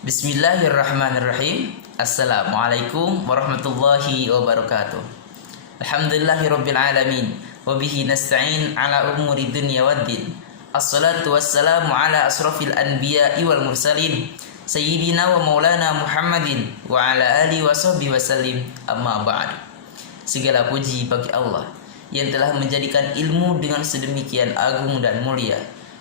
Bismillahirrahmanirrahim. Assalamualaikum warahmatullahi wabarakatuh. Alhamdulillahirabbil alamin wa bihi nasta'in ala umuri dunya waddin. Assalatu wassalamu ala asrafil anbiya'i wal mursalin sayyidina wa maulana Muhammadin wa ala alihi wa sahbihi wasallim. Amma ba'd. Segala puji bagi Allah yang telah menjadikan ilmu dengan sedemikian agung dan mulia.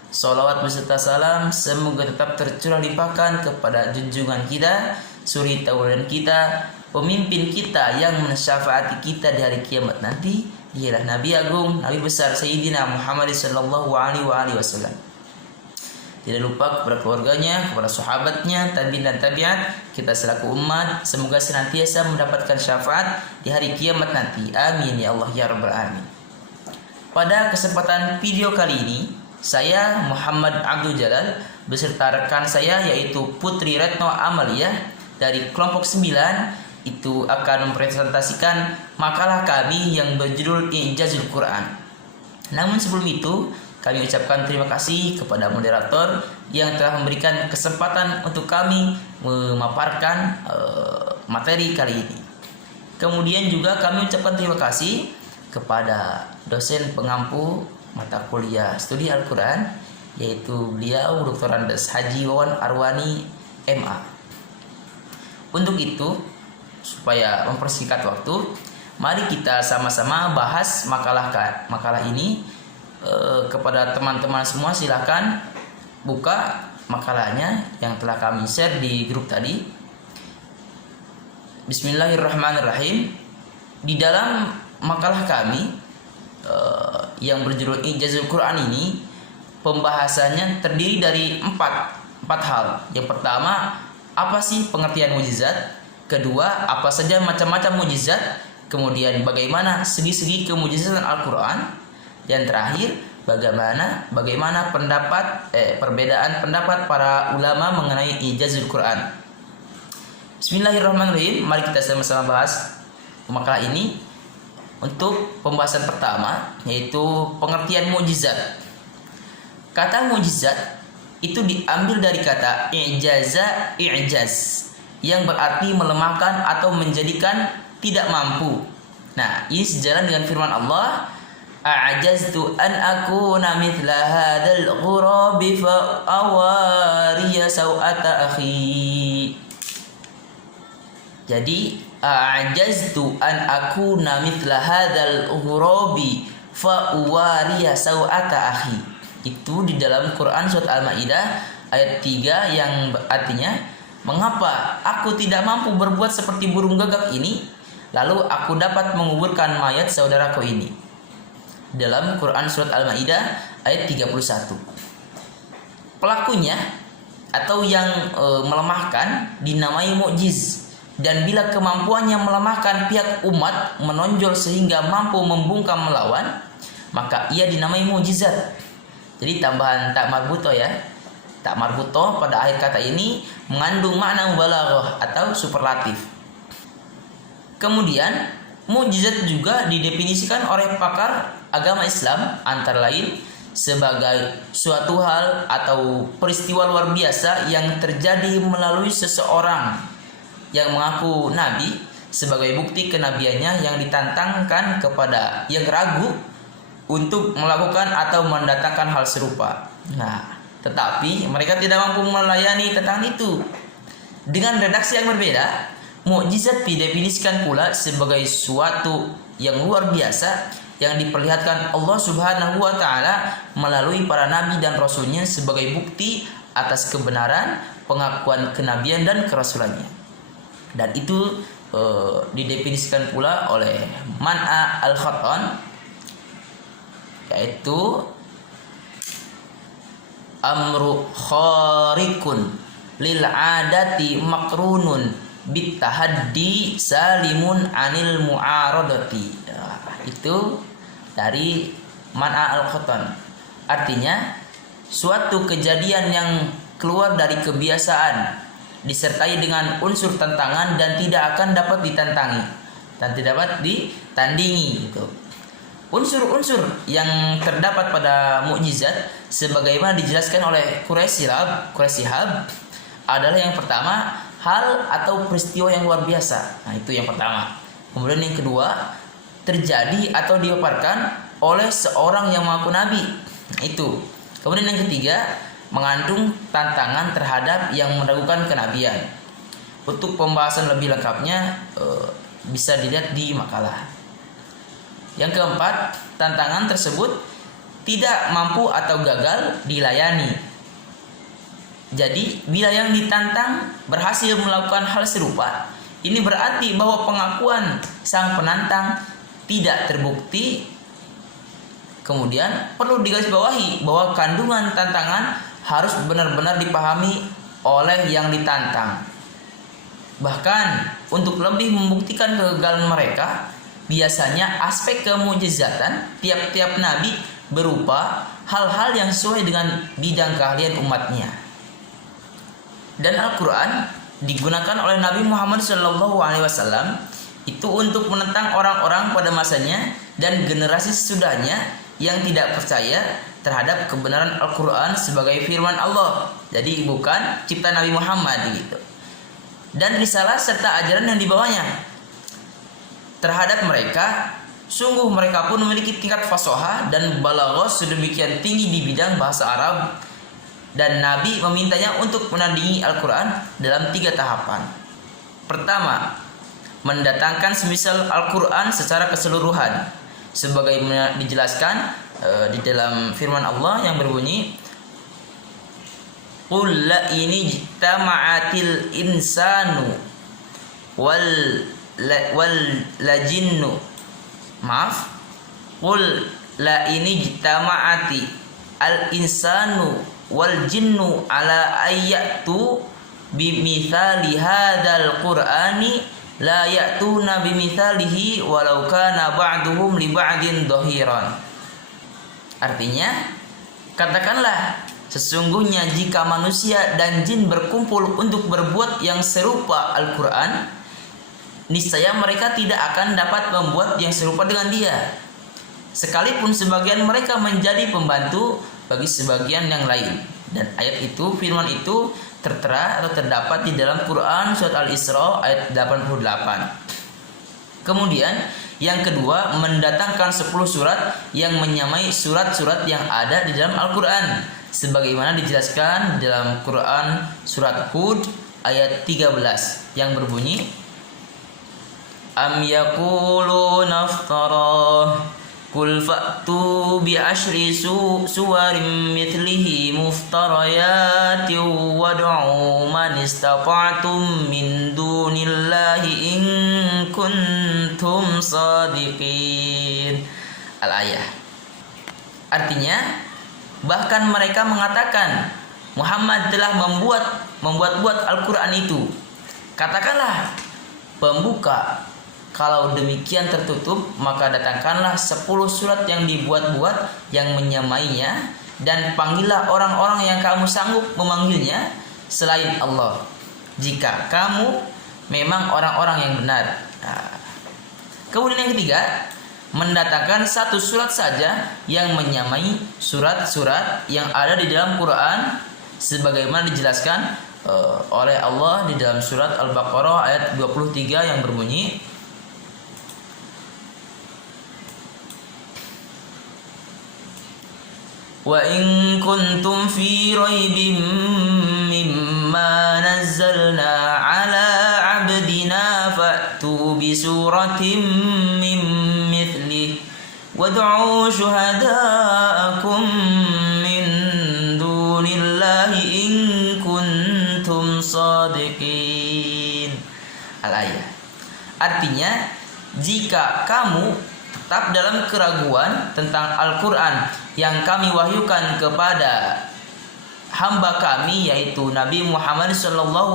Salawat beserta salam semoga tetap tercurah limpahkan kepada junjungan kita, suri tauladan kita, pemimpin kita yang mensyafaati kita di hari kiamat nanti. Dialah Nabi Agung, Nabi besar Sayyidina Muhammad sallallahu alaihi wasallam. Tidak lupa kepada keluarganya, kepada sahabatnya, tabi'in dan tabi'at, kita selaku umat semoga senantiasa mendapatkan syafaat di hari kiamat nanti. Amin ya Allah ya rabbal alamin. Pada kesempatan video kali ini, saya Muhammad Abdul Jalal beserta rekan saya yaitu Putri Retno Amalia dari kelompok 9 itu akan mempresentasikan makalah kami yang berjudul I'jazul Quran. Namun sebelum itu kami ucapkan terima kasih kepada moderator yang telah memberikan kesempatan untuk kami memaparkan materi kali ini. Kemudian juga kami ucapkan terima kasih kepada dosen pengampu mata kuliah studi Al-Quran yaitu beliau Dr. Andes Haji Wawan Arwani MA. Untuk itu, supaya mempersingkat waktu, mari kita sama-sama bahas makalah ini. Kepada teman-teman semua silakan buka makalahnya yang telah kami share di grup tadi. Bismillahirrahmanirrahim. Di dalam makalah kami yang berjudul I'jazul Quran ini, pembahasannya terdiri dari empat hal. Yang pertama, apa sih pengertian mukjizat? Kedua, apa saja macam-macam mukjizat? Kemudian bagaimana segi-segi kemukjizatan Al-Quran? Dan terakhir, bagaimana perbedaan pendapat para ulama mengenai I'jazul Quran. Bismillahirrahmanirrahim. Mari kita sama-sama bahas makalah ini. Untuk pembahasan pertama yaitu pengertian mukjizat. Kata mukjizat itu diambil dari kata i'jaza, i'jaz yang berarti melemahkan atau menjadikan tidak mampu. Nah, ini sejalan dengan firman Allah, a'jaztu an akuna mithla hadzal ghurabi fa awariya sawata akhi. Jadi a'jaztu an akuna mithla hadzal ghurabi fa uwariya sawata akhi. Itu di dalam Quran surat Al-Maidah ayat 3 yang artinya, mengapa aku tidak mampu berbuat seperti burung gagak ini lalu aku dapat menguburkan mayat saudaraku ini. Dalam Quran surat Al-Maidah ayat 31. Pelakunya atau yang melemahkan dinamai mukjiz. Dan bila kemampuannya melemahkan pihak umat menonjol sehingga mampu membungkam melawan, maka ia dinamai mukjizat. Jadi tambahan tak marbuto ya. Tak marbuto pada akhir kata ini mengandung makna mubalaghah atau superlatif. Kemudian mukjizat juga didefinisikan oleh pakar agama Islam antara lain sebagai suatu hal atau peristiwa luar biasa yang terjadi melalui seseorang yang mengaku nabi sebagai bukti kenabiannya yang ditantangkan kepada yang ragu untuk melakukan atau mendatangkan hal serupa. Nah, tetapi mereka tidak mampu melayani tentang itu. Dengan redaksi yang berbeda, mukjizat didefinisikan pula sebagai suatu yang luar biasa yang diperlihatkan Allah Subhanahu wa taala melalui para nabi dan rasulnya sebagai bukti atas kebenaran, pengakuan kenabian dan kerasulannya. Dan itu didefinisikan pula oleh Man'a al-Khattan, yaitu amru khariqun lil adati makrunun bit tahaddi salimun anil mu'aradati. Itu dari Man'a al-Khattan. Artinya suatu kejadian yang keluar dari kebiasaan disertai dengan unsur tantangan dan tidak akan dapat ditantangi dan tidak dapat ditandingi gitu. Unsur-unsur yang terdapat pada mukjizat sebagaimana dijelaskan oleh Quraisy Shihab adalah yang pertama, hal atau peristiwa yang luar biasa. Nah, itu yang pertama. Kemudian yang kedua, terjadi atau dipaparkan oleh seorang yang mengaku nabi. Nah, itu. Kemudian yang ketiga, mengandung tantangan terhadap yang meragukan kenabian. Untuk pembahasan lebih lengkapnya bisa dilihat di makalah. Yang keempat, tantangan tersebut tidak mampu atau gagal dilayani. Jadi, bila yang ditantang berhasil melakukan hal serupa, ini berarti bahwa pengakuan sang penantang tidak terbukti. Kemudian perlu digarisbawahi bahwa kandungan tantangan harus benar-benar dipahami oleh yang ditantang. Bahkan untuk lebih membuktikan kegagalan mereka, biasanya aspek kemujizatan tiap-tiap nabi berupa hal-hal yang sesuai dengan bidang keahlian umatnya. Dan Al-Quran digunakan oleh Nabi Muhammad SAW itu untuk menentang orang-orang pada masanya dan generasi sesudahnya yang tidak percaya terhadap kebenaran Al-Quran sebagai firman Allah. Jadi bukan cipta Nabi Muhammad gitu. Dan risalah serta ajaran yang dibawanya. Terhadap mereka, sungguh mereka pun memiliki tingkat fasohah dan balaghah sedemikian tinggi di bidang bahasa Arab. Dan Nabi memintanya untuk menandingi Al-Quran dalam 3 tahapan. Pertama, mendatangkan semisal Al-Quran secara keseluruhan, sebagaimana dijelaskan di dalam firman Allah yang berbunyi, Qul la ini jitama'atil insanu wal jinnu. Maaf, Qul la ini jitama'ati al insanu wal jinnu ala ayyatu bimithali hadzal qur'ani la ya'tuna bimithalihi walau kana ba'duhum li ba'din dhahiran. Artinya, katakanlah, sesungguhnya jika manusia dan jin berkumpul untuk berbuat yang serupa Al-Quran, niscaya mereka tidak akan dapat membuat yang serupa dengan dia, sekalipun sebagian mereka menjadi pembantu bagi sebagian yang lain. Dan ayat itu, firman itu tertera atau terdapat di dalam Quran surat Al-Isra ayat 88. Kemudian yang kedua, mendatangkan 10 surat yang menyamai surat-surat yang ada di dalam Al-Quran, sebagaimana dijelaskan di dalam Quran surat Hud ayat 13 yang berbunyi, Am yaquluna iftarah Qul fa'tu bi asyri suwarin mithlihi muftarayatin wad'u man istata'tum min dunillahi in kuntum sadiqin. Al-ayah. Artinya, bahkan mereka mengatakan Muhammad telah membuat Al-Quran itu. Katakanlah, pembuka, kalau demikian tertutup, maka datangkanlah 10 surat yang dibuat-buat yang menyamainya, dan panggillah orang-orang yang kamu sanggup memanggilnya selain Allah, jika kamu memang orang-orang yang benar. Kemudian yang ketiga, mendatangkan 1 surat saja yang menyamai surat-surat yang ada di dalam Quran, sebagaimana dijelaskan oleh Allah di dalam surat Al-Baqarah ayat 23 yang berbunyi, Wa in kuntum fi raibin mimma nazzalna ala abdina fa'tu bi suratin min mithlihi wad'u syuhada'akum min dunillahi in kuntum sadiqin. Al-ayah. Artinya, jika kamu tetap dalam keraguan tentang Al-Quran yang kami wahyukan kepada hamba kami, yaitu Nabi Muhammad SAW,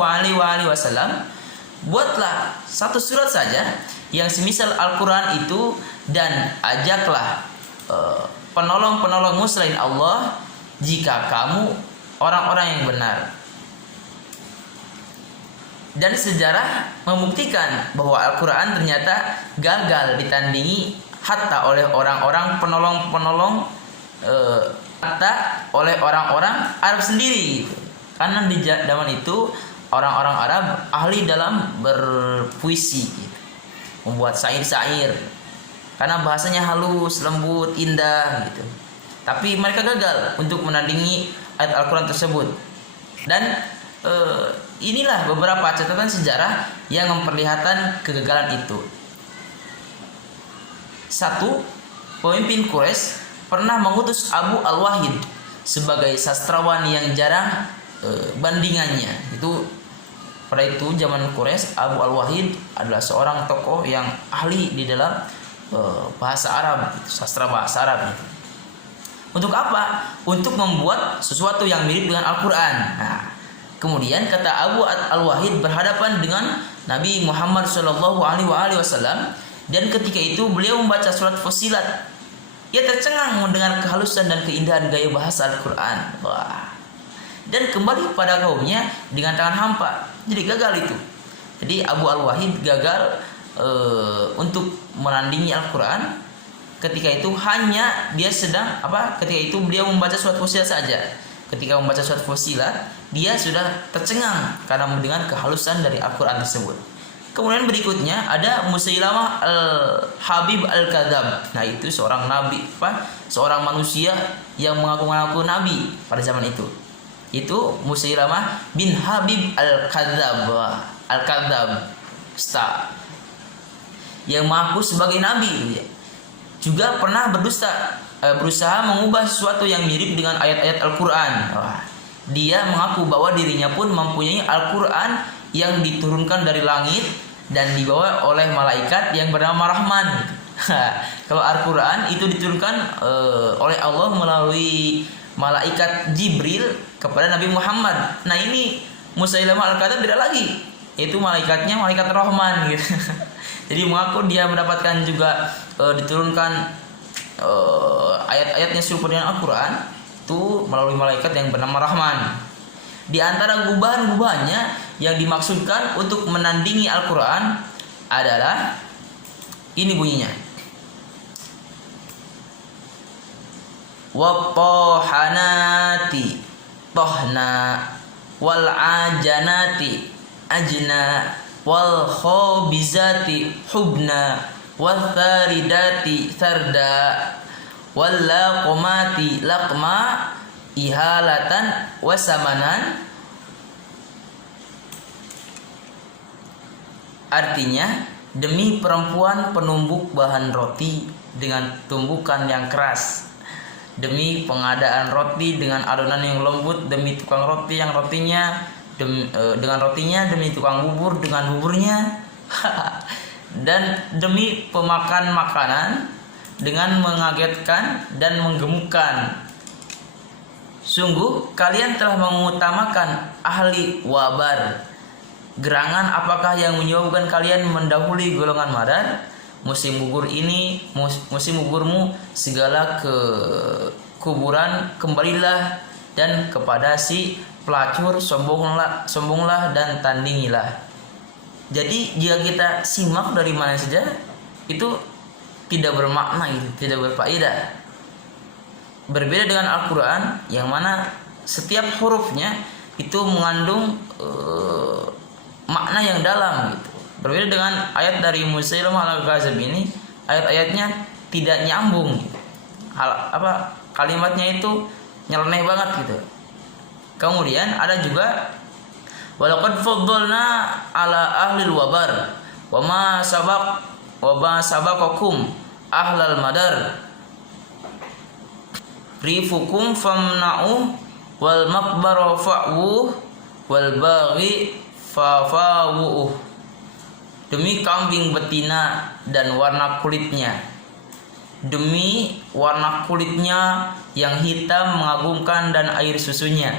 buatlah 1 surat saja yang semisal Al-Quran itu, dan ajaklah penolong-penolongmu selain Allah jika kamu orang-orang yang benar. Dan sejarah membuktikan bahwa Al-Quran ternyata gagal ditandingi hatta oleh orang-orang penolong-penolong, hatta oleh orang-orang Arab sendiri gitu. Karena di zaman itu orang-orang Arab ahli dalam berpuisi, gitu. Membuat syair-syair. Karena bahasanya halus, lembut, indah gitu. Tapi mereka gagal untuk menandingi ayat Al-Quran tersebut. Dan inilah beberapa catatan sejarah yang memperlihatkan kegagalan itu. Satu, pemimpin Quraisy pernah mengutus Abu Al-Wahid sebagai sastrawan yang jarang bandingannya. Itu pada itu zaman Quraisy, Abu Al-Wahid adalah seorang tokoh yang ahli di dalam bahasa Arab, sastra bahasa Arab. Untuk apa? Untuk membuat sesuatu yang mirip dengan Al-Quran. Nah, kemudian kata Abu Al-Wahid berhadapan dengan Nabi Muhammad SAW, dan ketika itu beliau membaca surat Fussilat. Ia tercengang mendengar kehalusan dan keindahan gaya bahasa Al-Quran. Wah. Dan kembali pada kaumnya dengan tangan hampa. Jadi gagal itu. Jadi Abu Al-Wahid gagal untuk menandingi Al-Quran. Ketika itu hanya dia sedang ketika itu beliau membaca surat Fussilat saja. Ketika membaca surat Fussilat, dia sudah tercengang karena mendengar kehalusan dari Al-Quran tersebut. Kemudian berikutnya ada Musailamah Al-Habib Al-Kadzab. Nah, itu seorang nabi, seorang manusia yang mengaku-ngaku nabi pada zaman itu. Itu Musailamah bin Habib Al-Kadzab. Al-Kadzab, yang mengaku sebagai nabi. Juga pernah berdusta, berusaha mengubah sesuatu yang mirip dengan ayat-ayat Al-Quran. Dia mengaku bahwa dirinya pun mempunyai Al-Quran yang diturunkan dari langit dan dibawa oleh malaikat yang bernama Rahman. Kalau Al-Quran itu diturunkan oleh Allah melalui malaikat Jibril kepada Nabi Muhammad. Nah, ini Musailamah Al-Kadzab beda lagi, yaitu malaikatnya malaikat Rahman gitu. Jadi mengaku dia mendapatkan juga diturunkan ayat-ayatnya serupa dengan Al-Quran itu melalui malaikat yang bernama Rahman. Di antara gubahan-gubahannya yang dimaksudkan untuk menandingi Al-Quran adalah ini bunyinya. Watohanati tohna, wal ajanati ajna, wal khobizati hubna, wal tharidati tharda, wal laqmati laqma, ihalatan wasamanan. Artinya, demi perempuan penumbuk bahan roti dengan tumbukan yang keras, demi pengadaan roti dengan adonan yang lembut, demi tukang roti yang rotinya dengan rotinya, demi tukang bubur dengan buburnya, dan demi pemakan makanan dengan mengagetkan dan menggemukkan. Sungguh kalian telah mengutamakan ahli wabar. Gerangan apakah yang menyebabkan kalian mendahului golongan madar? Musim gugur ini, musim gugurmu, segala kuburan kembalilah, dan kepada si pelacur sombonglah dan tandingilah. Jadi jika kita simak dari mana saja, itu tidak bermakna, tidak berfaedah. Berbeda dengan Al-Quran yang mana setiap hurufnya itu mengandung makna yang dalam gitu. Berbeda dengan ayat dari Musailamah Al-Kadzab ini, ayat-ayatnya tidak nyambung gitu. Kalimatnya itu nyeleneh banget gitu. Kemudian ada juga walaqad faddalna ala ahlil wabar wa ma sabaqakum ahlal madar rifukum famna'u wal maqbara fa'wu wal baghi fafawu. Demi kambing betina dan warna kulitnya, demi warna kulitnya yang hitam mengagumkan dan air susunya,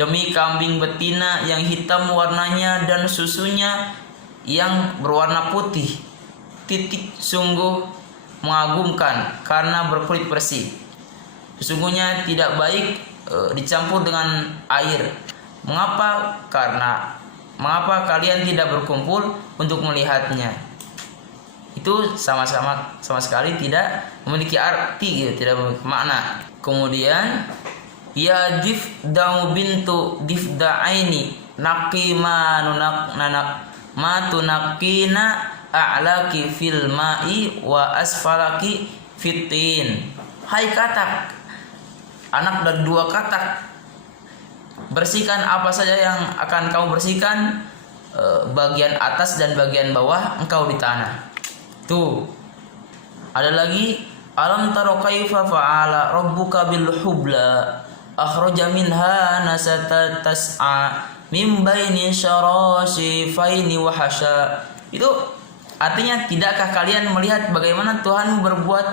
demi kambing betina yang hitam warnanya dan susunya yang berwarna putih, sungguh mengagumkan karena berkulit bersih. Sesungguhnya tidak baik dicampur dengan air. Mengapa kalian tidak berkumpul untuk melihatnya? Itu sama sekali tidak memiliki arti gitu, tidak memiliki makna. Kemudian ya Difda'u bintu Difda'aini naqima nanak ma tunaqina a'laki fil ma'i wa asfalaki fitin. Hai katak, anak dari dua katak, bersihkan apa saja yang akan kamu bersihkan, bagian atas dan bagian bawah engkau di tanah. Tuh. Ada lagi, alam taro kaifa fa'ala rabbuka bil hubla akhraja minha nasata tas'a mim baini syarasifaini wa hasya. Itu artinya, tidakkah kalian melihat bagaimana Tuhanmu berbuat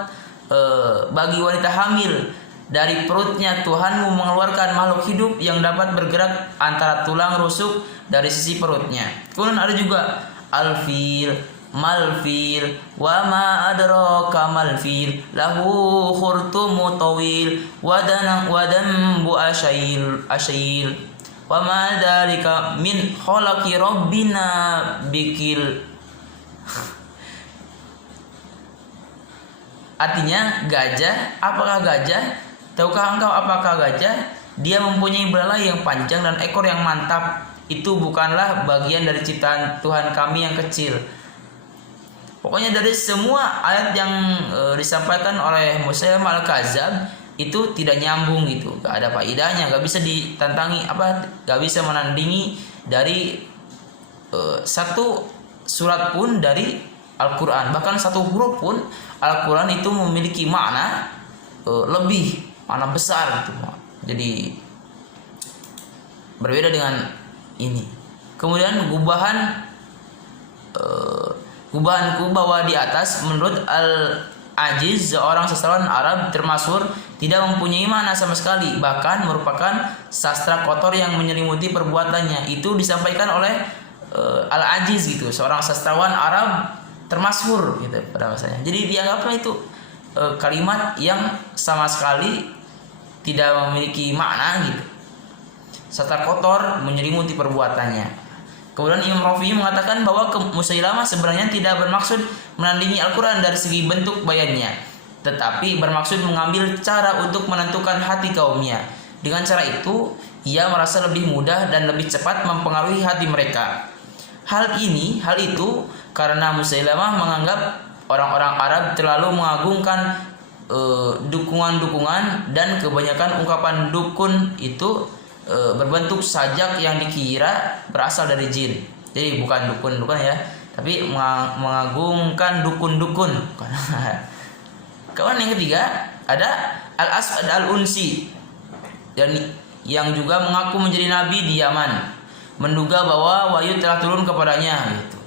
bagi wanita hamil? Dari perutnya Tuhanmu mengeluarkan makhluk hidup yang dapat bergerak antara tulang rusuk dari sisi perutnya. Kemudian ada juga al-fil, malfil, wa ma adraka malfil, lahu khurtumu tawil, wadanbu asyil, wa ma dzalika min khalaqi rabbina bikil. Artinya gajah, apakah gajah? Tahukah engkau apakah gajah? Dia mempunyai belalai yang panjang dan ekor yang mantap. Itu bukanlah bagian dari ciptaan Tuhan kami yang kecil. Pokoknya dari semua ayat yang disampaikan oleh Musailamah al-Kadzdzab itu tidak nyambung gitu, gak ada faedahnya, gak bisa ditantangi, gak bisa menandingi dari satu surat pun dari Al-Quran. Bahkan satu huruf pun Al-Quran itu memiliki makna lebih, makna besar gitu. Jadi berbeda dengan ini. Kemudian gubahanku bahwa di atas menurut Al-Ajiz, seorang sastrawan Arab termasyhur, tidak mempunyai makna sama sekali, bahkan merupakan sastra kotor yang menyelimuti perbuatannya. Itu disampaikan oleh Al-Ajiz gitu, seorang sastrawan Arab termasyhur gitu pada masanya. Jadi dianggapnya itu kalimat yang sama sekali tidak memiliki makna gitu. Sastra kotor menyelimuti perbuatannya. Kemudian Imam Rafi'i mengatakan bahwa Musailamah sebenarnya tidak bermaksud menandingi Al-Quran dari segi bentuk bayannya, tetapi bermaksud mengambil cara untuk menentukan hati kaumnya. Dengan cara itu, ia merasa lebih mudah dan lebih cepat mempengaruhi hati mereka. Hal itu karena Musailamah menganggap orang-orang Arab terlalu mengagungkan dukungan-dukungan, dan kebanyakan ungkapan dukun itu berbentuk sajak yang dikira berasal dari jin. Jadi bukan dukun-dukun ya, tapi mengagungkan dukun-dukun. Kawan yang ketiga ada Al-As'ad Al-Unsi, dan yang juga mengaku menjadi nabi di Yaman, menduga bahwa wahyu telah turun kepadanya gitu.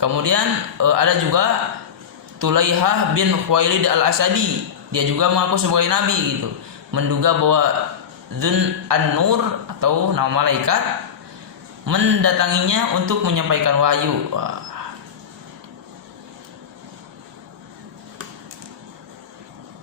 Kemudian ada juga Tulaihah bin Khuwailid Al-Asadi, dia juga mengaku sebagai nabi gitu, menduga bahwa Dzun An-Nur atau nama malaikat mendatanginya untuk menyampaikan wahyu.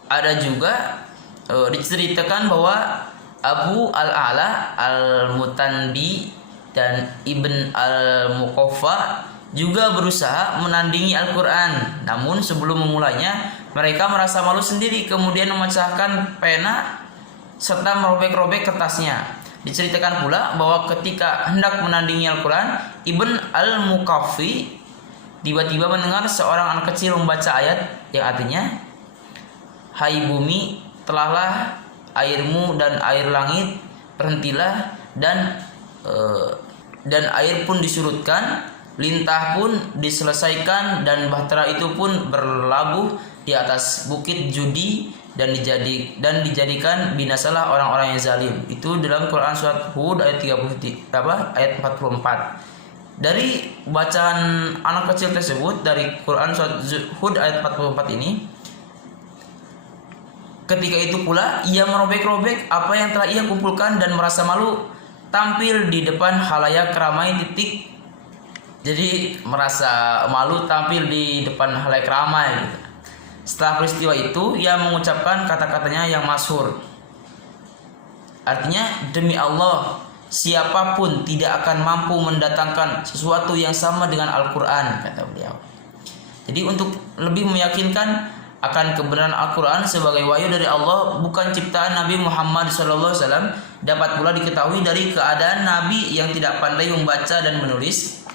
Ada juga diceritakan bahwa Abu Al-A'la Al-Mutanbi dan Ibn Al-Muqaffa juga berusaha menandingi Al-Quran. Namun sebelum memulainya, mereka merasa malu sendiri, kemudian memecahkan pena serta merobek-robek kertasnya. Diceritakan pula bahwa ketika hendak menandingi Al-Quran, Ibn Al-Muqaffi tiba-tiba mendengar seorang anak kecil membaca ayat yang artinya, hai bumi, telahlah airmu dan air langit, berhentilah, dan air pun disurutkan, lintah pun diselesaikan, dan bahtera itu pun berlabuh di atas bukit judi, dan dijadikan binasalah orang-orang yang zalim. Itu dalam Quran surat Hud ayat 44. Dari bacaan anak kecil tersebut dari Quran surat Hud ayat 44 ini, ketika itu pula ia merobek-robek apa yang telah ia kumpulkan dan merasa malu tampil di depan khalayak ramai . Jadi merasa malu tampil di depan khalayak ramai gitu. Setelah peristiwa itu, ia mengucapkan kata-katanya yang masyhur. Artinya, demi Allah, siapapun tidak akan mampu mendatangkan sesuatu yang sama dengan Al-Quran, kata beliau. Jadi untuk lebih meyakinkan akan kebenaran Al-Quran sebagai wahyu dari Allah, bukan ciptaan Nabi Muhammad SAW, dapat pula diketahui dari keadaan Nabi yang tidak pandai membaca dan menulis.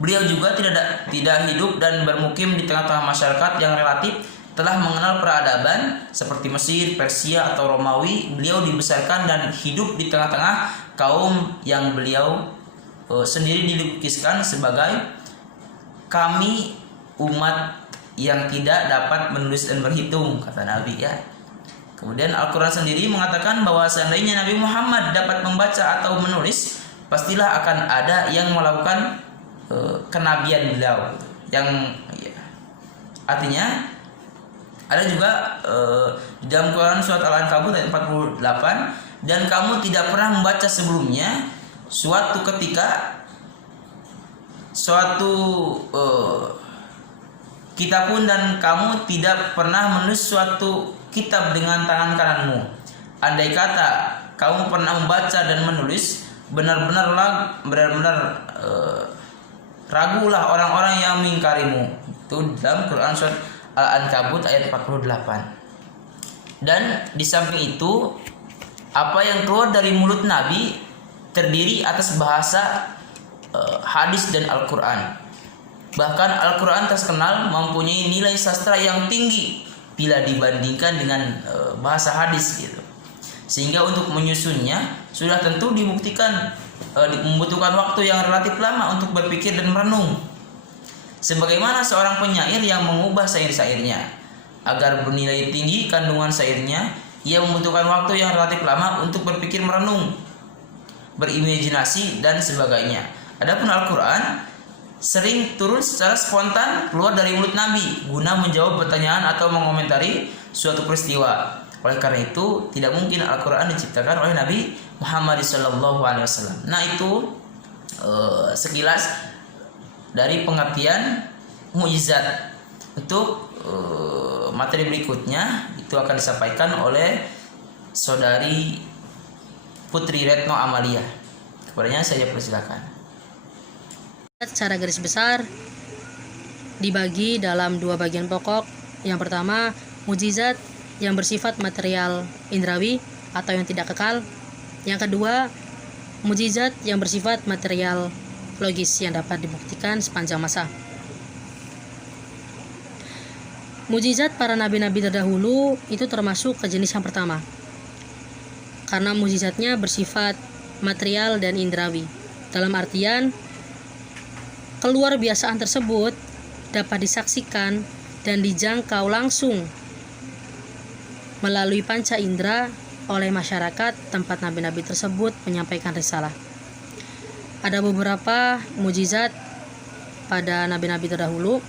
Beliau juga tidak hidup dan bermukim di tengah-tengah masyarakat yang relatif telah mengenal peradaban seperti Mesir, Persia, atau Romawi. Beliau dibesarkan dan hidup di tengah-tengah kaum yang beliau sendiri dilukiskan sebagai kami umat yang tidak dapat menulis dan berhitung, kata Nabi ya. Kemudian Al-Quran sendiri mengatakan bahwa seandainya Nabi Muhammad dapat membaca atau menulis, pastilah akan ada yang melakukan kenabian beliau. Yang ya, artinya ada juga di dalam Quran surat Al-Ankabut ayat 48, dan kamu tidak pernah membaca sebelumnya suatu ketika suatu kitab pun, dan kamu tidak pernah menulis suatu kitab dengan tangan kananmu. Andai kata kamu pernah membaca dan menulis, benar-benar ragulah orang-orang yang mengingkarimu. Itu dalam Quran surat Al-Ankabut ayat 48. Dan di samping itu, apa yang keluar dari mulut Nabi terdiri atas bahasa hadis dan Al-Quran. Bahkan Al-Quran terkenal mempunyai nilai sastra yang tinggi bila dibandingkan dengan bahasa hadis gitu. Sehingga untuk menyusunnya sudah tentu dibuktikan membutuhkan waktu yang relatif lama untuk berpikir dan merenung. Sebagaimana seorang penyair yang mengubah syair-syairnya agar bernilai tinggi kandungan syairnya, ia membutuhkan waktu yang relatif lama untuk berpikir, merenung, berimajinasi, dan sebagainya. Adapun Al-Quran sering turun secara spontan keluar dari mulut Nabi guna menjawab pertanyaan atau mengomentari suatu peristiwa. Oleh karena itu, tidak mungkin Al-Quran diciptakan oleh Nabi Muhammad SAW. Nah, itu sekilas dari pengertian mukjizat. Untuk materi berikutnya itu akan disampaikan oleh saudari Putri Retno Amalia. Kepadanya saya persilakan. Secara garis besar dibagi dalam dua bagian pokok. Yang pertama, mukjizat yang bersifat material indrawi atau yang tidak kekal. Yang kedua, mukjizat yang bersifat material logis yang dapat dibuktikan sepanjang masa. Mukjizat para nabi-nabi terdahulu itu termasuk ke jenis yang pertama, karena mukjizatnya bersifat material dan indrawi. Dalam artian, keluar biasaan tersebut dapat disaksikan dan dijangkau langsung melalui panca indera oleh masyarakat tempat nabi-nabi tersebut menyampaikan risalah. Ada beberapa mukjizat pada nabi-nabi terdahulu,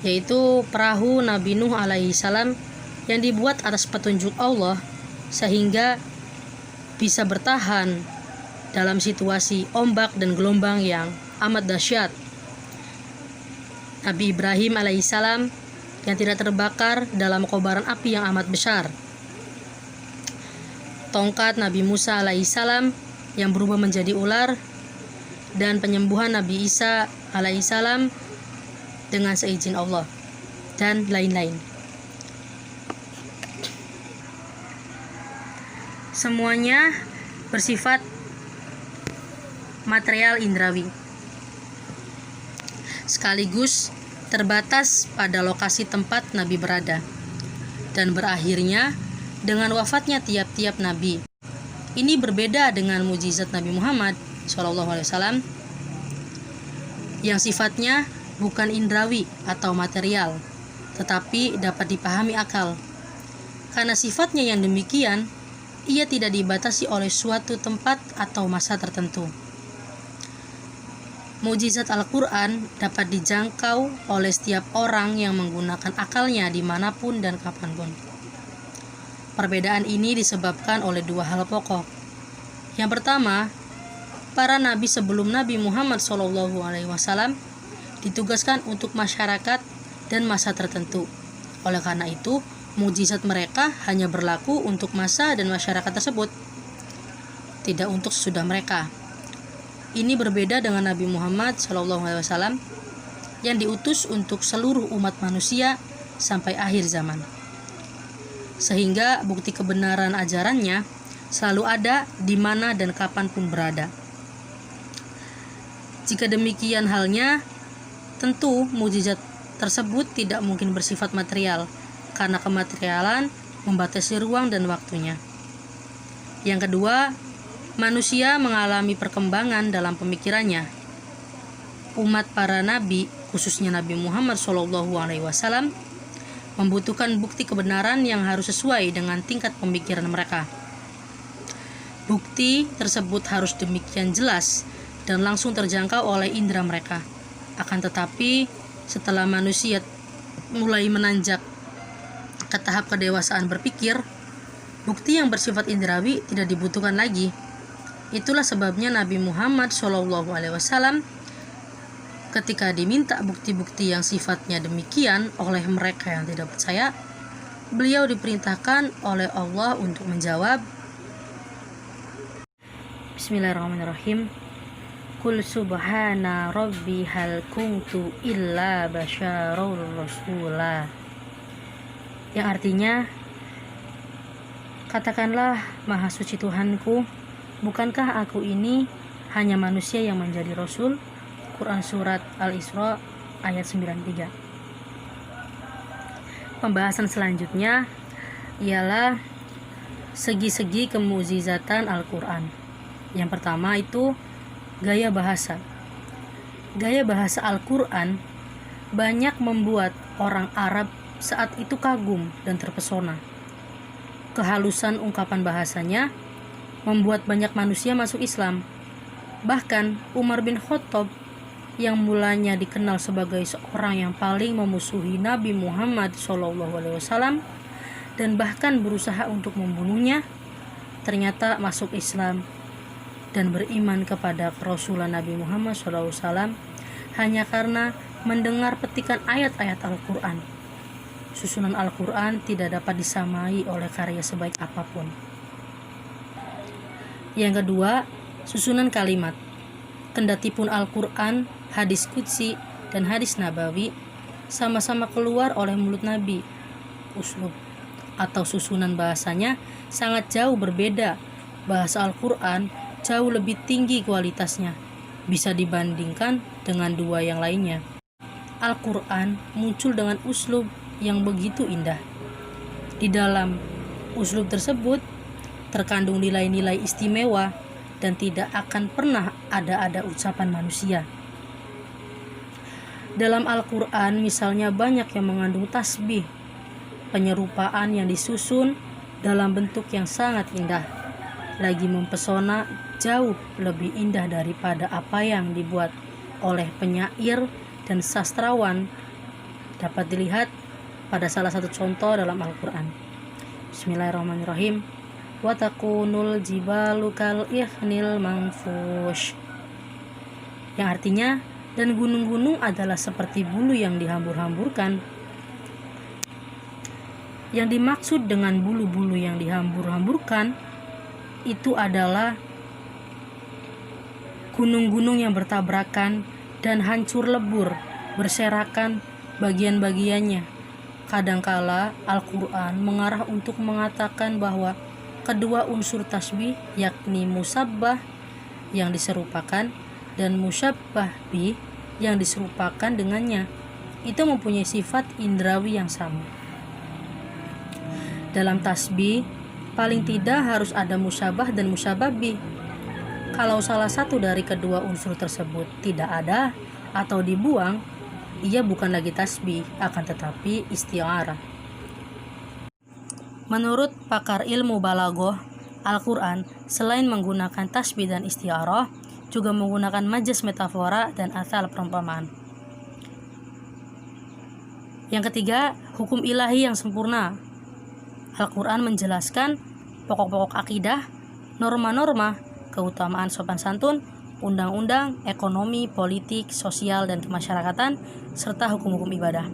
yaitu perahu Nabi Nuh alaihi salam yang dibuat atas petunjuk Allah sehingga bisa bertahan dalam situasi ombak dan gelombang yang amat dahsyat. Nabi Ibrahim alaihissalam yang tidak terbakar dalam kobaran api yang amat besar. Tongkat Nabi Musa alaihissalam yang berubah menjadi ular, dan penyembuhan Nabi Isa alaihissalam dengan seizin Allah, dan lain-lain. Semuanya bersifat material indrawi, sekaligus terbatas pada lokasi tempat Nabi berada, dan berakhirnya dengan wafatnya tiap-tiap Nabi. Ini berbeda dengan mukjizat Nabi Muhammad SAW yang sifatnya bukan indrawi atau material, tetapi dapat dipahami akal. Karena sifatnya yang demikian, ia tidak dibatasi oleh suatu tempat atau masa tertentu. Mukjizat Al-Quran dapat dijangkau oleh setiap orang yang menggunakan akalnya dimanapun dan kapanpun. Perbedaan ini disebabkan oleh dua hal pokok. Yang pertama, para nabi sebelum Nabi Muhammad SAW ditugaskan untuk masyarakat dan masa tertentu. Oleh karena itu, mukjizat mereka hanya berlaku untuk masa dan masyarakat tersebut, tidak untuk sesudah mereka. Ini berbeda dengan Nabi Muhammad SAW yang diutus untuk seluruh umat manusia sampai akhir zaman. Sehingga bukti kebenaran ajarannya selalu ada di mana dan kapanpun berada. Jika demikian halnya, tentu mukjizat tersebut tidak mungkin bersifat material, karena kematerialan membatasi ruang dan waktunya. Yang kedua, manusia mengalami perkembangan dalam pemikirannya. Umat para nabi, khususnya Nabi Muhammad SAW, membutuhkan bukti kebenaran yang harus sesuai dengan tingkat pemikiran mereka. Bukti tersebut harus demikian jelas dan langsung terjangkau oleh indera mereka. Akan tetapi, setelah manusia mulai menanjak ke tahap kedewasaan berpikir, bukti yang bersifat indrawi tidak dibutuhkan lagi. Itulah sebabnya Nabi Muhammad SAW ketika diminta bukti-bukti yang sifatnya demikian oleh mereka yang tidak percaya, beliau diperintahkan oleh Allah untuk menjawab, Bismillahirrahmanirrahim. Qul subhana rabbi hal kuntu illa basyarul rasula. Yang artinya, katakanlah, Maha Suci Tuhanku, bukankah aku ini hanya manusia yang menjadi Rasul? Quran Surat Al-Isra ayat 93. Pembahasan selanjutnya ialah segi-segi kemukjizatan Al-Quran. Yang pertama itu gaya bahasa. Gaya bahasa Al-Quran banyak membuat orang Arab saat itu kagum dan terpesona. Kehalusan ungkapan bahasanya membuat banyak manusia masuk Islam. Bahkan Umar bin Khattab yang mulanya dikenal sebagai seorang yang paling memusuhi Nabi Muhammad SAW dan bahkan berusaha untuk membunuhnya, ternyata masuk Islam dan beriman kepada Kerasulan Nabi Muhammad SAW hanya karena mendengar petikan ayat-ayat Al-Quran. Susunan Al-Quran tidak dapat disamai oleh karya sebaik apapun. Yang kedua, susunan kalimat. Kendatipun Al-Quran, hadis qudsi, dan hadis nabawi sama-sama keluar oleh mulut Nabi, uslub atau susunan bahasanya sangat jauh berbeda. Bahasa Al-Quran jauh lebih tinggi kualitasnya, bisa dibandingkan dengan dua yang lainnya. Al-Quran muncul dengan uslub yang begitu indah. Di dalam uslub tersebut terkandung nilai-nilai istimewa dan tidak akan pernah ada ucapan manusia. Dalam Al-Quran misalnya banyak yang mengandung tasbih, penyerupaan yang disusun dalam bentuk yang sangat indah, lagi mempesona, jauh lebih indah daripada apa yang dibuat oleh penyair dan sastrawan, dapat dilihat pada salah satu contoh dalam Al-Quran. Bismillahirrahmanirrahim. Wa takunul jibalu kal ihnil manfush. Yang artinya, dan gunung-gunung adalah seperti bulu yang dihambur-hamburkan. Yang dimaksud dengan bulu-bulu yang dihambur-hamburkan itu adalah gunung-gunung yang bertabrakan dan hancur lebur, berserakan bagian-bagiannya. Kadangkala Al-Quran mengarah untuk mengatakan bahwa kedua unsur tasbih, yakni musabbah yang diserupakan dan musyabbah bih yang diserupakan dengannya, itu mempunyai sifat indrawi yang sama. Dalam tasbih, paling tidak harus ada musabbah dan musyabbah bih. Kalau salah satu dari kedua unsur tersebut tidak ada atau dibuang, ia bukan lagi tasbih, akan tetapi isti'arah. Menurut pakar ilmu balaghah, Al-Quran selain menggunakan tasbih dan isti'arah, juga menggunakan majas metafora dan asal perumpamaan. Yang ketiga, hukum ilahi yang sempurna. Al-Quran menjelaskan pokok-pokok akidah, norma-norma, keutamaan sopan santun, undang-undang, ekonomi, politik, sosial, dan kemasyarakatan, serta hukum-hukum ibadah.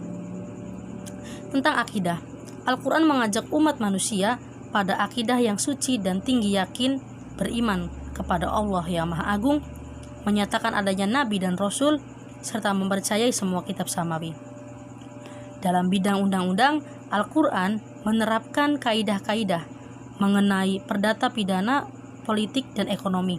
Tentang akidah, Al-Quran mengajak umat manusia pada akidah yang suci dan tinggi yakin, beriman kepada Allah yang Maha Agung, menyatakan adanya Nabi dan Rasul, serta mempercayai semua kitab samawi. Dalam bidang undang-undang, Al-Quran menerapkan kaidah-kaidah mengenai perdata pidana, politik, dan ekonomi.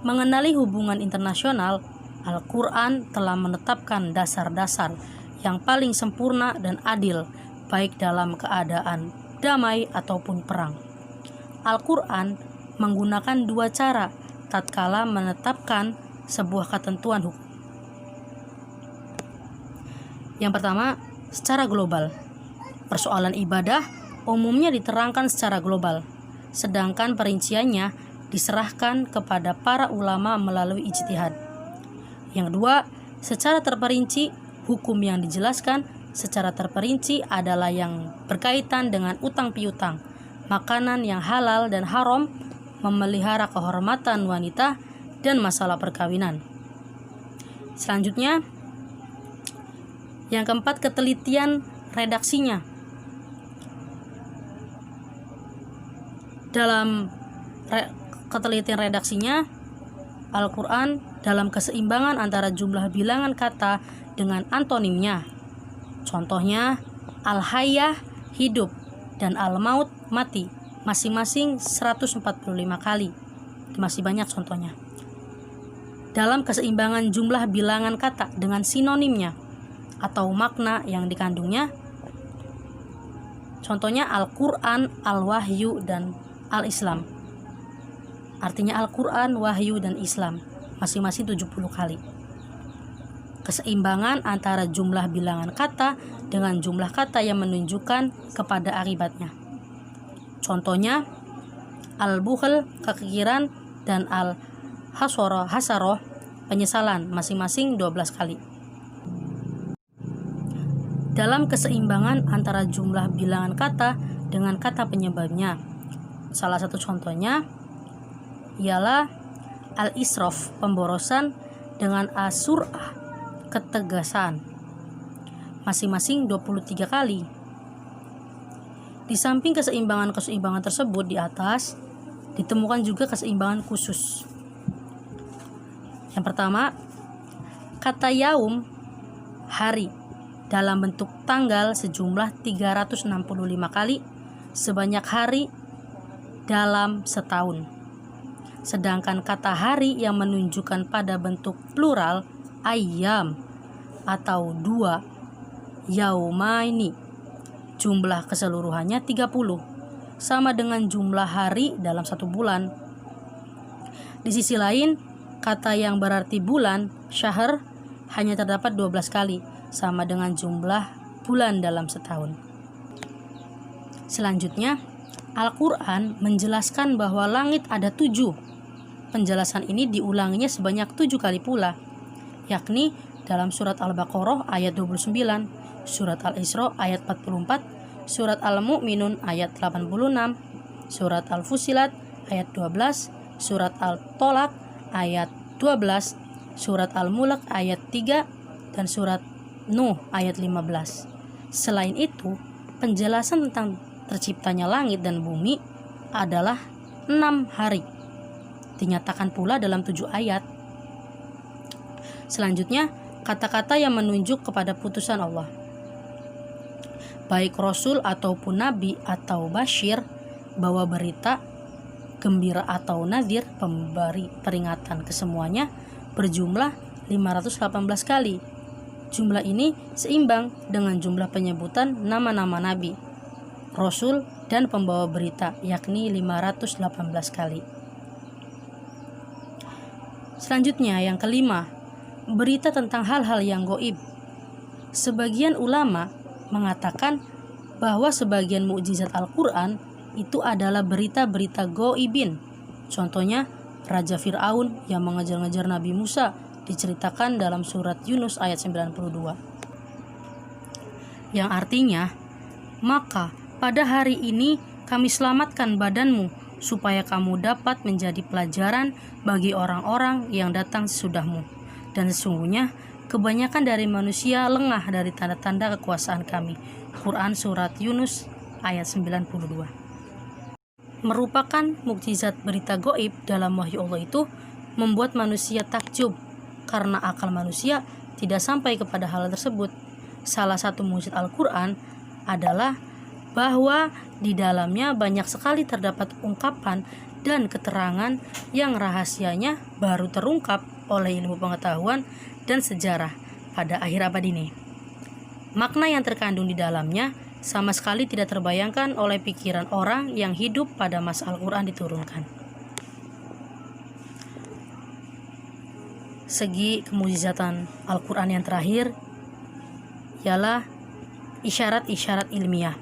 Mengenali hubungan internasional, Al-Quran telah menetapkan dasar-dasar yang paling sempurna dan adil, baik dalam keadaan damai ataupun perang. Al-Quran menggunakan dua cara tatkala menetapkan sebuah ketentuan hukum. Yang pertama, secara global. Persoalan ibadah umumnya diterangkan secara global, sedangkan perinciannya diserahkan kepada para ulama melalui ijtihad. Yang kedua, secara terperinci, hukum yang dijelaskan secara terperinci adalah yang berkaitan dengan utang piutang, makanan yang halal dan haram, memelihara kehormatan wanita, dan masalah perkawinan. Selanjutnya, yang keempat, ketelitian redaksinya. Dalam ketelitian redaksinya, Al-Quran dalam keseimbangan antara jumlah bilangan kata dengan antonimnya. Contohnya, Al-Hayyah hidup dan Al-Maut mati, masing-masing 145 kali. Masih banyak contohnya. Dalam keseimbangan jumlah bilangan kata dengan sinonimnya atau makna yang dikandungnya, contohnya Al-Quran, Al-Wahyu, dan Al-Islam. Artinya Al-Quran, Wahyu, dan Islam, masing-masing 70 kali. Keseimbangan antara jumlah bilangan kata dengan jumlah kata yang menunjukkan kepada akibatnya. Contohnya Al-Bukhl, kekikiran, dan Al-Hasaroh, penyesalan, masing-masing 12 kali. Dalam keseimbangan antara jumlah bilangan kata dengan kata penyebabnya, salah satu contohnya ialah Al-Israf, pemborosan, dengan As-Sur'ah, ketegasan, masing-masing 23 kali. Di samping keseimbangan-keseimbangan tersebut di atas, ditemukan juga keseimbangan khusus. Yang pertama, kata yaum, hari, dalam bentuk tanggal sejumlah 365 kali, sebanyak hari dalam setahun. Sedangkan kata hari yang menunjukkan pada bentuk plural, ayyam, atau 2, yaumaini, jumlah keseluruhannya 30, sama dengan jumlah hari dalam satu bulan. Di sisi lain, kata yang berarti bulan, syahr, hanya terdapat 12 kali, sama dengan jumlah bulan dalam setahun. Selanjutnya, Al-Quran menjelaskan bahwa langit ada 7. Penjelasan ini diulanginya sebanyak 7 kali pula, yakni dalam surat Al-Baqarah ayat 29, surat Al-Isra ayat 44, surat Al-Mu'minun ayat 86, surat Al-Fusilat ayat 12, surat Al-Tolak ayat 12, surat Al-Mulk ayat 3, dan surat Nuh ayat 15. Selain itu, penjelasan tentang terciptanya langit dan bumi adalah 6 hari. Dinyatakan pula dalam 7 ayat. Selanjutnya, kata-kata yang menunjuk kepada putusan Allah. Baik Rasul ataupun Nabi atau Bashir, bawa berita, gembira atau nadir, pemberi peringatan, kesemuanya berjumlah 518 kali. Jumlah ini seimbang dengan jumlah penyebutan nama-nama Nabi, Rasul, dan pembawa berita, yakni 518 kali. Selanjutnya, yang kelima, berita tentang hal-hal yang gaib. Sebagian ulama mengatakan bahwa sebagian mukjizat Al-Quran itu adalah berita-berita gaibin. Contohnya, Raja Fir'aun yang mengejar-ngejar Nabi Musa diceritakan dalam surat Yunus ayat 92. Yang artinya, maka pada hari ini kami selamatkan badanmu supaya kamu dapat menjadi pelajaran bagi orang-orang yang datang sesudahmu. Dan sesungguhnya kebanyakan dari manusia lengah dari tanda-tanda kekuasaan kami. Quran surat Yunus ayat 92. Merupakan mukjizat berita gaib dalam wahyu Allah itu membuat manusia takjub karena akal manusia tidak sampai kepada hal tersebut. Salah satu mukjizat Al-Quran adalah bahwa di dalamnya banyak sekali terdapat ungkapan dan keterangan yang rahasianya baru terungkap oleh ilmu pengetahuan dan sejarah pada akhir abad ini. Makna yang terkandung di dalamnya sama sekali tidak terbayangkan oleh pikiran orang yang hidup pada masa Al-Quran diturunkan. Segi kemukjizatan Al-Quran yang terakhir ialah isyarat-isyarat ilmiah.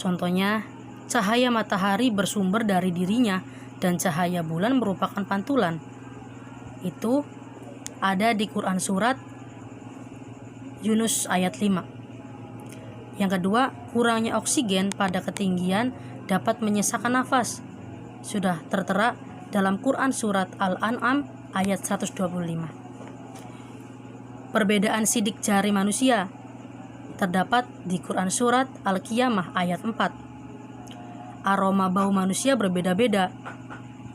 Contohnya, cahaya matahari bersumber dari dirinya dan cahaya bulan merupakan pantulan. Itu ada di Quran surat Yunus ayat 5. Yang kedua, kurangnya oksigen pada ketinggian dapat menyesakkan nafas. Sudah tertera dalam Quran surat Al-An'am ayat 125. Perbedaan sidik jari manusia terdapat di Quran surat Al-Qiyamah ayat 4. Aroma bau manusia berbeda-beda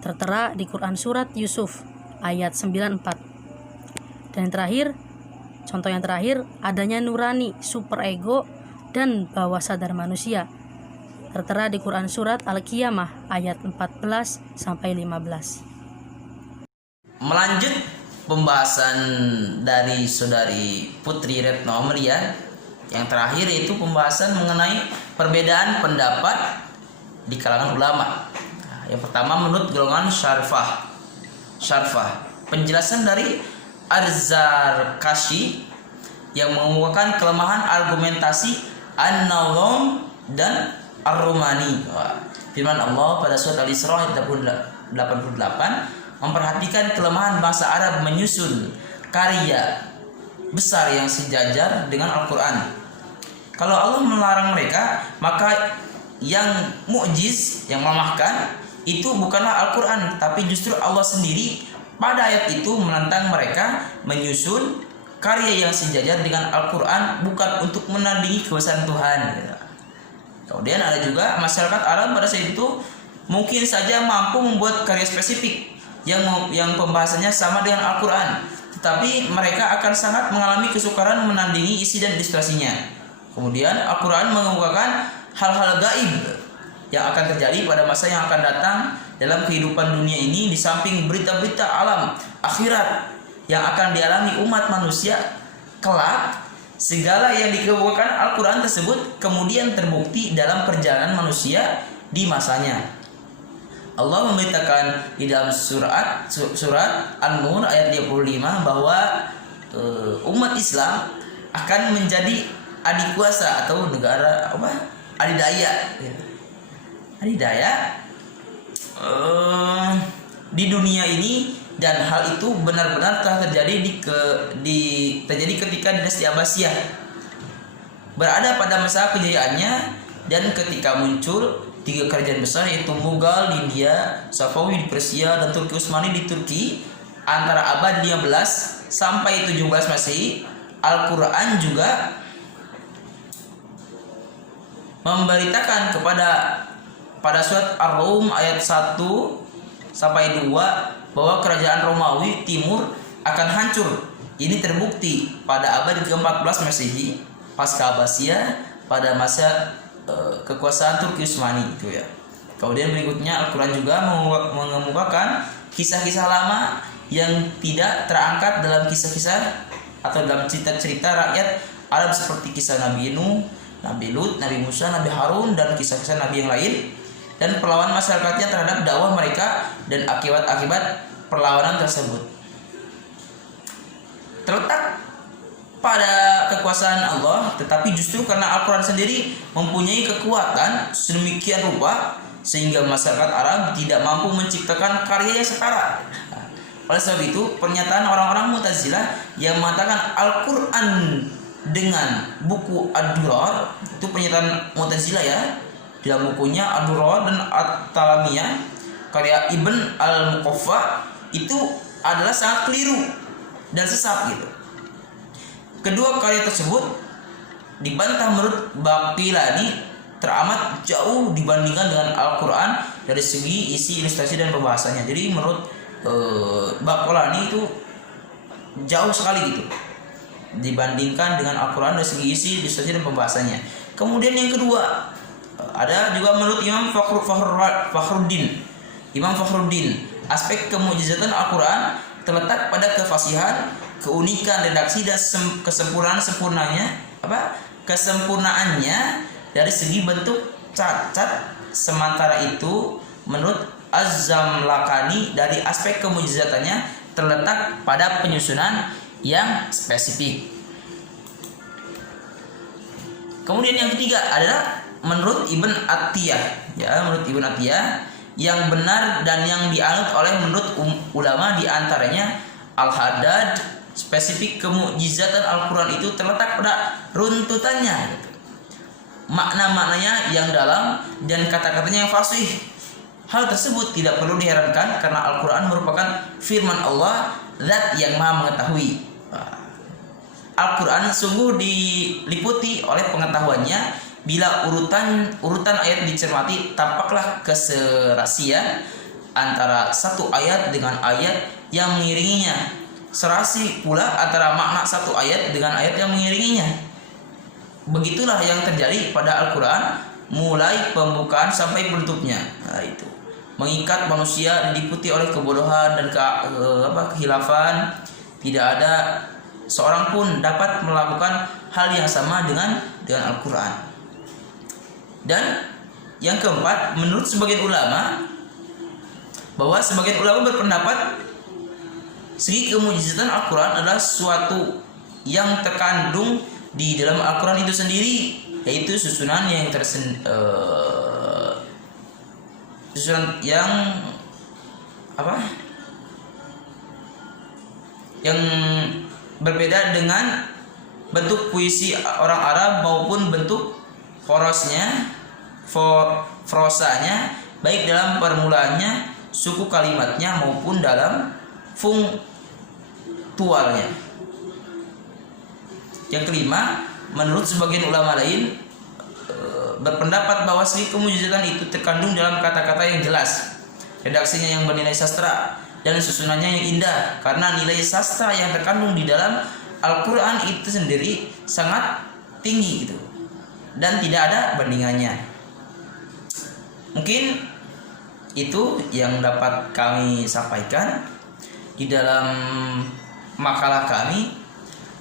tertera di Quran surat Yusuf ayat 94. Dan yang terakhir, contoh yang terakhir, adanya nurani, superego, dan bawah sadar manusia tertera di Quran surat Al-Qiyamah ayat 14 sampai 15. Melanjut pembahasan dari saudari Putri Retno Amelia, yang terakhir yaitu pembahasan mengenai perbedaan pendapat di kalangan ulama. Yang pertama menurut golongan syarfah. Penjelasan dari Ar-Zarkashi yang mengemukakan kelemahan argumentasi An-Nazam dan Ar-Rumani. Firman Allah pada surat Al-Isra ayat 88 memperhatikan kelemahan bangsa Arab menyusun karya besar yang sejajar dengan Al-Quran. Kalau Allah melarang mereka, maka yang mukjiz, yang melemahkan itu bukanlah Al-Quran, tapi justru Allah sendiri pada ayat itu menantang mereka menyusun karya yang sejajar dengan Al-Quran, bukan untuk menandingi kebesaran Tuhan. Kemudian ada juga masyarakat Arab pada saat itu mungkin saja mampu membuat karya spesifik yang pembahasannya sama dengan Al-Quran, tetapi mereka akan sangat mengalami kesukaran menandingi isi dan ilustrasinya. Kemudian Al-Quran mengemukakan hal-hal gaib yang akan terjadi pada masa yang akan datang dalam kehidupan dunia ini, di samping berita-berita alam akhirat yang akan dialami umat manusia kelak. Segala yang dikemukakan Al-Quran tersebut kemudian terbukti dalam perjalanan manusia di masanya. Allah memberitakan di dalam surat An-Nur ayat 35 bahwa umat Islam akan menjadi adikuasa atau negara adidaya di dunia ini, dan hal itu benar-benar telah terjadi terjadi ketika dinasti Abbasiyah berada pada masa kejayaannya, dan ketika muncul 3 kerajaan besar yaitu Mughal di India, Safawi di Persia, dan Turki Utsmani di Turki antara abad 15 sampai 17 Masehi. Al-Quran juga memberitakan pada surat Ar-Rum ayat 1 sampai 2 bahwa kerajaan Romawi Timur akan hancur. Ini terbukti pada abad ke-14 Masehi pasca Abbasiyah pada masa kekuasaan Turki Utsmani itu ya. Kemudian berikutnya Al-Quran juga mengemukakan kisah-kisah lama yang tidak terangkat dalam kisah-kisah atau dalam cerita-cerita rakyat Arab seperti kisah Nabi Nuh, Nabi Lut, Nabi Musa, Nabi Harun, dan kisah-kisah Nabi yang lain, dan perlawanan masyarakatnya terhadap dakwah mereka dan akibat-akibat perlawanan tersebut. Terletak pada kekuasaan Allah, tetapi justru karena Al-Quran sendiri mempunyai kekuatan sedemikian rupa sehingga masyarakat Arab tidak mampu menciptakan karya yang setara. Oleh sebab itu, pernyataan orang-orang Mu'tazilah yang mengatakan Al-Quran dengan buku Ad-Durar, itu pernyataan Mu'tazilah ya, dalam bukunya Ad-Durar dan At-Talamiyah karya Ibn Al-Muqaffa, itu adalah sangat keliru dan sesat gitu. Kedua karya tersebut dibantah menurut Baqilani teramat jauh dibandingkan dengan Al-Quran dari segi isi, ilustrasi, dan pembahasannya. Jadi menurut bab Qolani itu jauh sekali gitu dibandingkan dengan Al-Quran dari segi isi, distorsi dan pembahasannya. Kemudian yang kedua, ada juga menurut Imam Fakhruddin, aspek kemujizatan Al-Quran terletak pada kefasihan, keunikan redaksi dan kesempurnaannya dari segi bentuk cacat. Sementara itu menurut Az-Zamlakani dari aspek kemujizatannya terletak pada penyusunan yang spesifik. Kemudian yang ketiga adalah menurut Ibn Atiyah, menurut Ibn Atiyah yang benar dan yang dianut oleh menurut ulama diantaranya Al-Haddad, spesifik kemujizatan Al-Quran itu terletak pada runtutannya, makna-maknanya yang dalam dan kata-katanya yang fasih. Hal tersebut tidak perlu diherankan karena Al-Quran merupakan firman Allah, zat yang maha mengetahui. Al-Quran sungguh diliputi oleh pengetahuannya. Bila urutan ayat dicermati, tampaklah keserasian antara satu ayat dengan ayat yang mengiringinya. Serasi pula antara makna satu ayat dengan ayat yang mengiringinya. Begitulah yang terjadi pada Al-Quran mulai pembukaan sampai penutupnya. Itu mengikat manusia diliputi oleh kebodohan dan kehilafan. Tidak ada seorang pun dapat melakukan hal yang sama dengan Al-Quran. Dan yang keempat, menurut sebagian ulama, bahwa sebagian ulama berpendapat segi kemujizatan Al-Quran adalah suatu yang terkandung di dalam Al-Quran itu sendiri, yaitu susunan yang yang berbeda dengan bentuk puisi orang Arab maupun bentuk frosanya, baik dalam permulaannya, suku kalimatnya maupun dalam fungtualnya. Yang kelima, menurut sebagian ulama lain berpendapat bahwa segi kemujizatan itu terkandung dalam kata-kata yang jelas, redaksinya yang bernilai sastra, dan susunannya yang indah. Karena nilai sastra yang terkandung di dalam Al-Quran itu sendiri sangat tinggi gitu, dan tidak ada bandingannya. Mungkin itu yang dapat kami sampaikan di dalam makalah kami.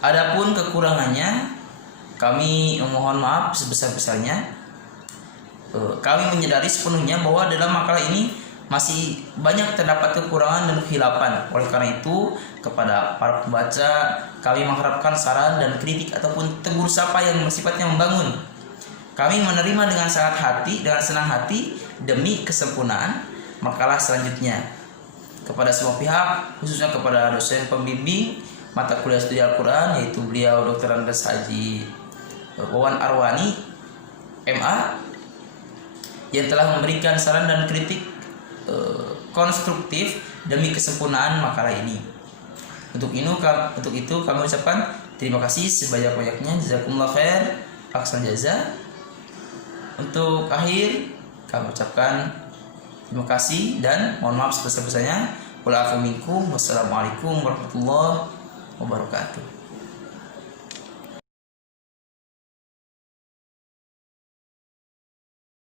Adapun kekurangannya, kami memohon maaf sebesar-besarnya. Kami menyadari sepenuhnya bahwa dalam makalah ini masih banyak terdapat kekurangan dan kehilapan. Oleh karena itu, kepada para pembaca kami mengharapkan saran dan kritik ataupun tegur sapa yang bersifatnya membangun. Kami menerima dengan senang hati demi kesempurnaan makalah selanjutnya. Kepada semua pihak, khususnya kepada dosen pembimbing mata kuliah studi Al-Quran, yaitu beliau Dr. Andes Haji Wawan Arwani MA, yang telah memberikan saran dan kritik konstruktif demi kesempurnaan makalah ini. Untuk itu kami ucapkan terima kasih sebanyak-banyaknya. Jazakumullah khair, aksan jaza. Untuk akhir kami ucapkan terima kasih dan mohon maaf sebesar-besarnya. Wassalamualaikum warahmatullahi wabarakatuh.